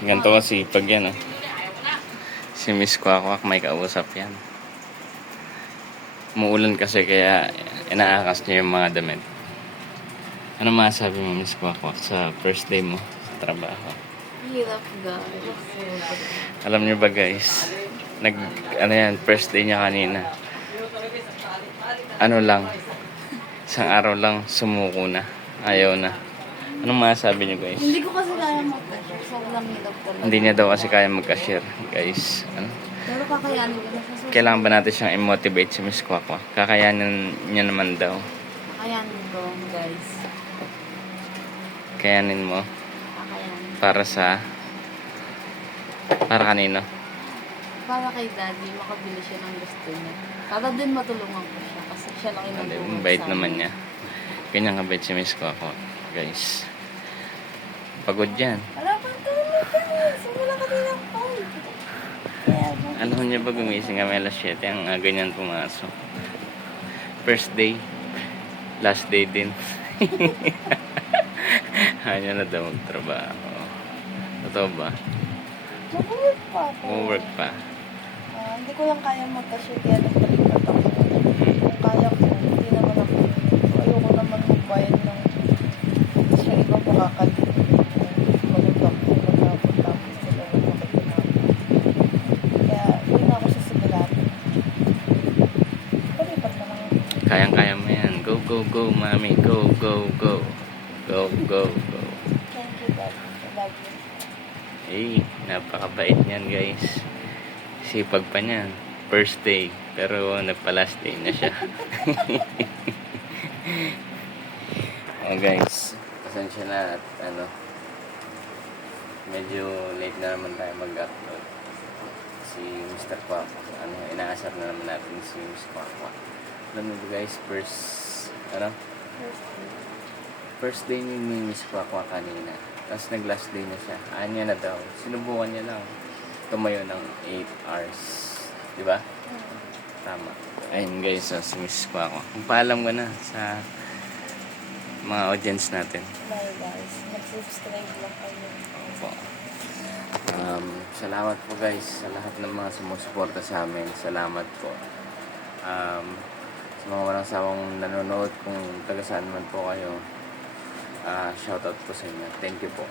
Ganito kasi pag yan si Miss Kwakwak may kausap yan. Umuulan kasi kaya inaakas niya yung mga damit. Ano masabi mo, Miss Kwakwak, sa first day mo sa trabaho? Hirap, guys. Alam niyo ba guys, first day niya kanina. Ano lang, isang araw lang sumuko na. Ayaw na. Anong masasabi niyo guys? Hindi ko kasi kaya mag-cashier. Sobrang hirap talaga. Hindi niya daw kasi kaya mag-cashier, guys. Ano? Pero kakayanin ko na sa susunod. Kailangan ba natin siyang i-motivate si Miss Kwakwa? Kakayanin niya naman daw. Kakayanin ko, guys. Kayanin mo Kakayanin. para kanino? Para kay daddy, makabili siya ng gusto niya. Para din matulungan ko siya kasi siya lang yung Hindi, nagbuhat bait sa naman amin. niya. Ganyan kabait si Miss Kwakwa, guys. Pagod yan. Wala pang tulog, guys. Wala ka din ang phone. Alam niyo ba gumising kami alas 7 ang ganyan pumasok. First day, last day din. Ayaw na daw magtrabaho. Totoo ba? Mag-work pa ako. Mag-work pa. Hindi ko lang kaya mag-cashier kaya nagpalipat ako. Kung kaya ko, hindi naman ako. Ayoko naman magbayad ng siya iba makakalit. Malutap ko maghapon tapos sila na makikinap. Kaya hindi na ako sisigurado. Palipat na lang ako. Kayang-kaya mo yan. Go, go, go, mami. Go, go, go. Go, go, go. Thank you, Dad. I love you. Eh, napakabait niyan, guys. Sipag pa niyan. First day. Pero nagpa-last day na siya. Oh, guys. Pasensya na at medyo late na naman tayo mag-upload. Si Mr. Kwakwa. Inaasar na naman natin si Mr. Kwakwa. Alam mo ba guys, first day ni Miss Kwakwa kanina. Tapos nag-last day na siya. Anya na daw. Sinubukan niya lang. Tumayo ng 8 hours. Diba? Tama. Ayun guys, si Miss Kwakwa. Paalam ka na sa mga audience natin. Bye, guys. Mag-subscribe lang kayo. Opo. Salamat po guys sa lahat ng mga sumusuporta sa amin. Salamat po. Sa mga walang sawang nanonood, kung taga saan man po kayo, shoutout po sa inyo. Thank you po.